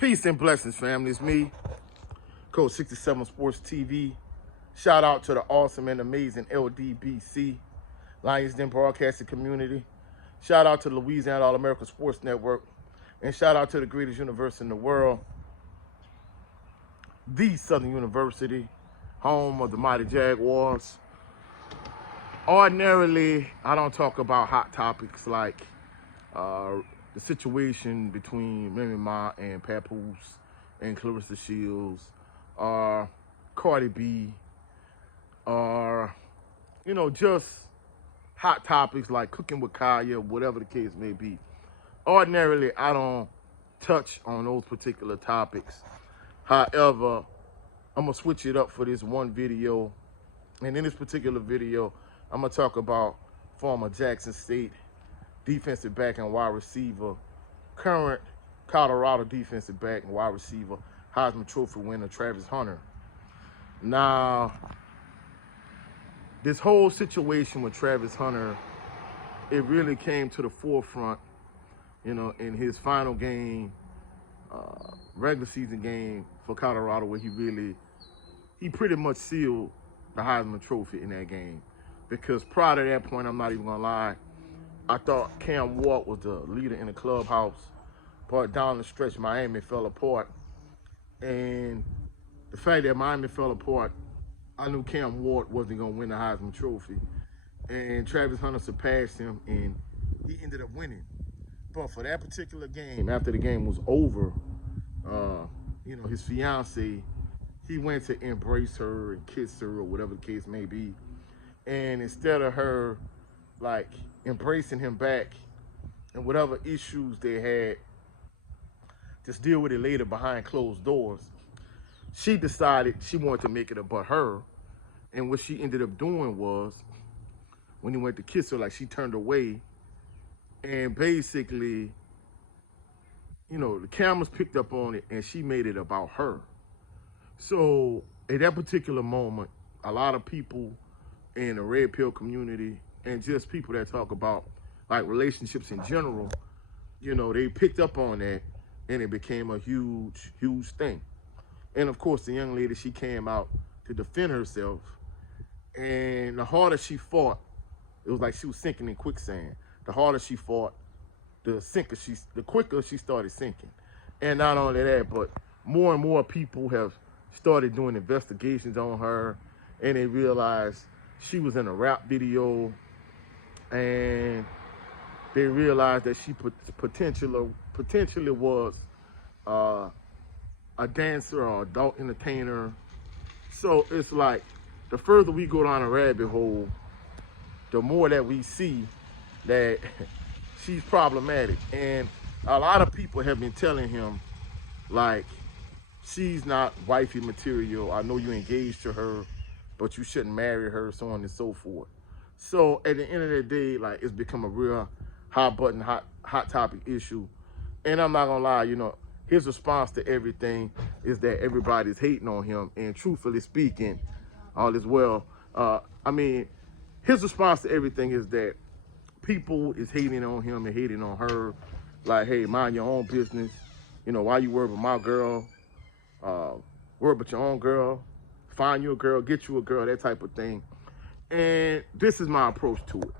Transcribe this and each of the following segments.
Peace and blessings, family. It's me, Coach 67 Sports TV. Shout out to the awesome and amazing LDBC, Lions Den Broadcasting Community. Shout out to the Louisiana All-American Sports Network. And shout out to the greatest university in the world, the Southern University, home of the mighty Jaguars. Ordinarily, I don't talk about hot topics like the situation between Remy Ma and Papoose and Clarissa Shields, or Cardi B, or, just hot topics like cooking with Kaya, whatever the case may be. Ordinarily, I don't touch on those particular topics. However, I'm going to switch it up for this one video. And in this particular video, I'm going to talk about former Jackson State defensive back and wide receiver, current Colorado defensive back and wide receiver, Heisman Trophy winner Travis Hunter. Now, this whole situation with Travis Hunter, it really came to the forefront, in his final game, regular season game for Colorado, where he pretty much sealed the Heisman Trophy in that game. Because prior to that point, I'm not even gonna lie, I thought Cam Ward was the leader in the clubhouse, but down the stretch, Miami fell apart. And the fact that Miami fell apart, I knew Cam Ward wasn't gonna win the Heisman Trophy. And Travis Hunter surpassed him, and he ended up winning. But for that particular game, after the game was over, his fiancée, he went to embrace her and kiss her or whatever the case may be. And instead of her, embracing him back and whatever issues they had, just deal with it later behind closed doors, she decided she wanted to make it about her. And what she ended up doing was, when he went to kiss her, she turned away. And basically, the cameras picked up on it and she made it about her. So at that particular moment, a lot of people in the red pill community and just people that talk about relationships in general, they picked up on that and it became a huge, huge thing. And of course, the young lady, she came out to defend herself. And the harder she fought, it was like she was sinking in quicksand. The harder she fought, the quicker she started sinking. And not only that, but more and more people have started doing investigations on her, and they realized she was in a rap video, and they realized that she potentially was a dancer or adult entertainer. So it's like, the further we go down a rabbit hole, the more that we see that she's problematic. And a lot of people have been telling him, she's not wifey material. I know you're engaged to her, but you shouldn't marry her, so on and so forth. So at the end of the day, it's become a real hot button, hot topic issue. And I'm not gonna lie, his response to everything is that everybody's hating on him. And truthfully speaking, all is well. His response to everything is that people is hating on him and hating on her. Hey, mind your own business. Why you worry about my girl? Worry about your own girl. Find you a girl, get you a girl, that type of thing. And this is my approach to it.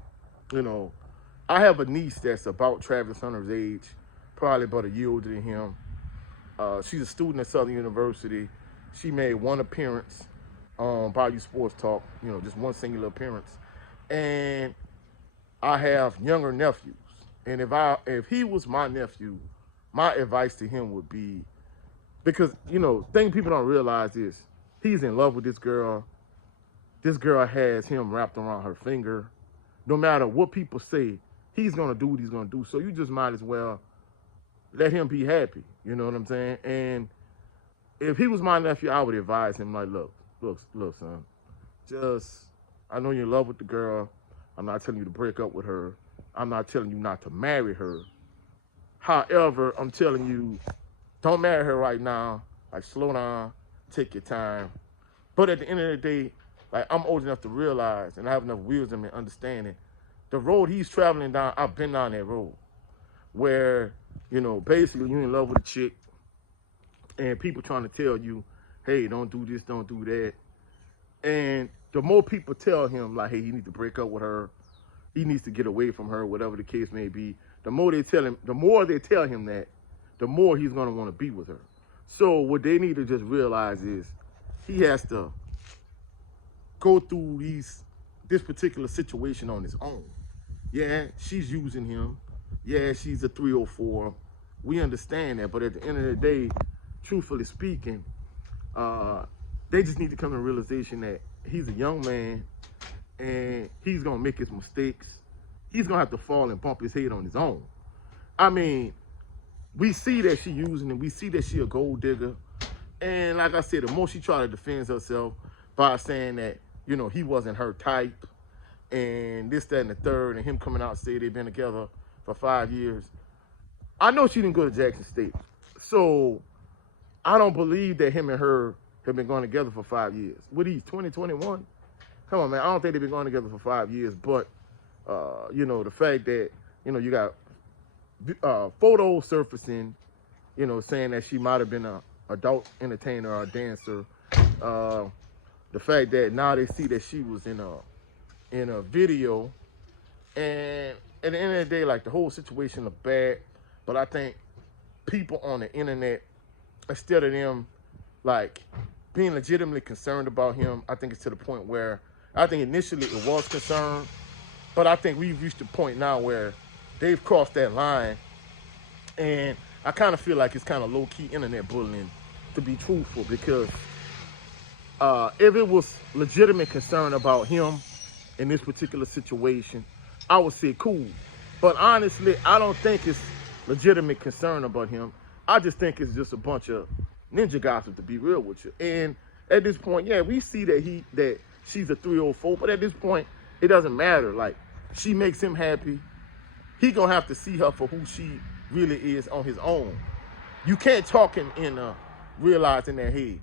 I have a niece that's about Travis Hunter's age, probably about a year older than him. She's a student at Southern University. She made one appearance on Bayou Sports Talk, just one singular appearance. And I have younger nephews. And if he was my nephew, my advice to him would be, because, thing people don't realize is he's in love with this girl. This girl has him wrapped around her finger. No matter what people say, he's going to do what he's going to do. So you just might as well let him be happy. You know what I'm saying? And if he was my nephew, I would advise him, look, son, I know you're in love with the girl. I'm not telling you to break up with her. I'm not telling you not to marry her. However, I'm telling you, don't marry her right now. Slow down, take your time. But at the end of the day, I'm old enough to realize, and I have enough wisdom and understanding, the road he's traveling down, I've been down that road. Where, basically you're in love with a chick, and people trying to tell you, hey, don't do this, don't do that. And the more people tell him, like, hey, he needs to break up with her, he needs to get away from her, whatever the case may be, the more they tell him that, the more he's gonna want to be with her. So what they need to just realize is he has to go through this particular situation on his own. Yeah, she's using him. Yeah, she's a 304. We understand that, but at the end of the day, truthfully speaking, they just need to come to the realization that he's a young man and he's gonna make his mistakes. He's gonna have to fall and bump his head on his own. I mean, we see that she using him. We see that she a gold digger. And like I said, the more she try to defend herself by saying that, you know, he wasn't her type and this, that, and the third, and him coming out and say they've been together for 5 years. I know she didn't go to Jackson State. So I don't believe that him and her have been going together for 5 years. What are you, 2021? Come on, man. I don't think they've been going together for 5 years. But, you know, the fact that, you know, you got photos surfacing, you know, saying that she might have been an adult entertainer or a dancer. The fact that now they see that she was in a video. And at the end of the day, like, the whole situation looked bad. But I think people on the internet, instead of them, like, being legitimately concerned about him, I think it's to the point where, I think initially it was concern, but I think we've reached a point now where they've crossed that line, and I kind of feel like it's kind of low-key internet bullying, to be truthful, because if it was legitimate concern about him in this particular situation, I would say cool. But honestly, I don't think it's legitimate concern about him. I just think it's just a bunch of ninja gossip, to be real with you. And at this point, yeah, we see that she's a 304, but at this point, it doesn't matter. Like, she makes him happy. He gonna have to see her for who she really is on his own. You can't talk in realizing that, hey,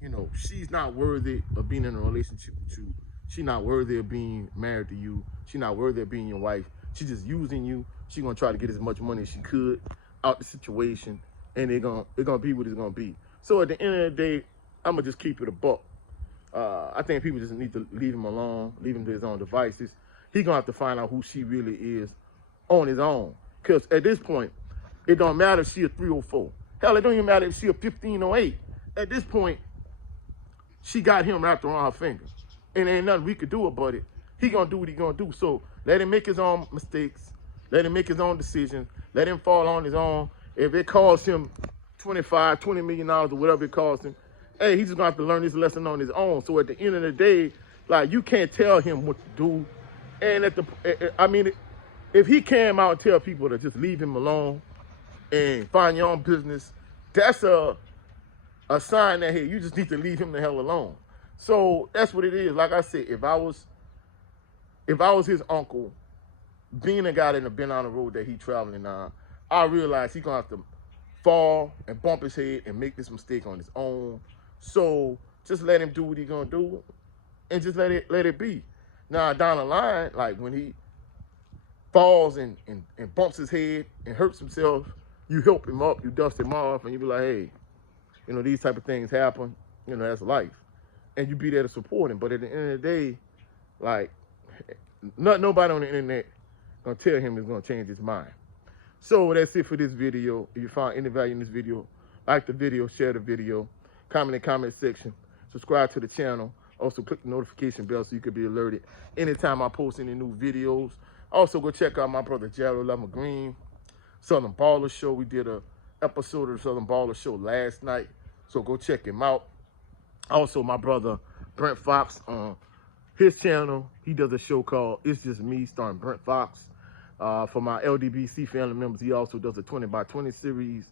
you know, she's not worthy of being in a relationship with you. She's not worthy of being married to you. She's not worthy of being your wife. She's just using you. She's gonna try to get as much money as she could out the situation, and it's gonna be what it's gonna be. So at the end of the day, I'm gonna just keep it a buck. I think people just need to leave him alone, leave him to his own devices. He's gonna have to find out who she really is on his own. Because at this point, it don't matter if she a 304. Hell, it don't even matter if she a 1508. At this point, she got him wrapped around her fingers. And ain't nothing we could do about it. He gonna do what he gonna do. So let him make his own mistakes. Let him make his own decisions. Let him fall on his own. If it costs him $20 million or whatever it costs him, hey, he's just gonna have to learn this lesson on his own. So at the end of the day, like, you can't tell him what to do. And if he came out and tell people to just leave him alone and find your own business, that's a sign that, hey, you just need to leave him the hell alone. So that's what it is. Like I said, if I was his uncle, being a guy that had been on the road that he traveling on, I realize he's gonna have to fall and bump his head and make this mistake on his own. So just let him do what he's gonna do and just let it be. Now down the line, like when he falls and bumps his head and hurts himself, you help him up, you dust him off, and you be like, hey, you know, these type of things happen, you know, that's life. And you be there to support him. But at the end of the day, like, nobody on the internet gonna tell him he's gonna change his mind. So that's it for this video. If you found any value in this video, like the video, share the video, comment in the comment section, subscribe to the channel. Also click the notification bell so you can be alerted anytime I post any new videos. Also go check out my brother Gerald Lemon Green, Southern Baller Show. We did a episode of the Southern Baller Show last night, so go check him out. Also, my brother Brent Fox on his channel, he does a show called It's Just Me, starring Brent Fox. For my LDBC family members, he also does a 20x20 series.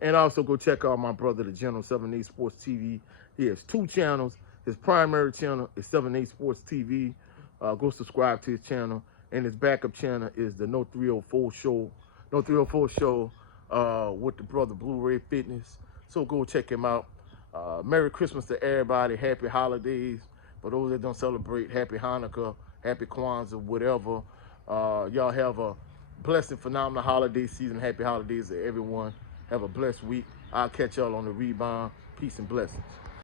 And also go check out my brother, the General 7A Sports TV. He has 2 channels. His primary channel is 7A Sports TV. Go subscribe to his channel. And his backup channel is the No 304 Show. No 304 Show with the brother Blu-ray Fitness. So go check him out. Merry Christmas to everybody. Happy holidays. For those that don't celebrate, happy Hanukkah, happy Kwanzaa, whatever. Y'all have a blessed, phenomenal holiday season. Happy holidays to everyone. Have a blessed week. I'll catch y'all on the rebound. Peace and blessings.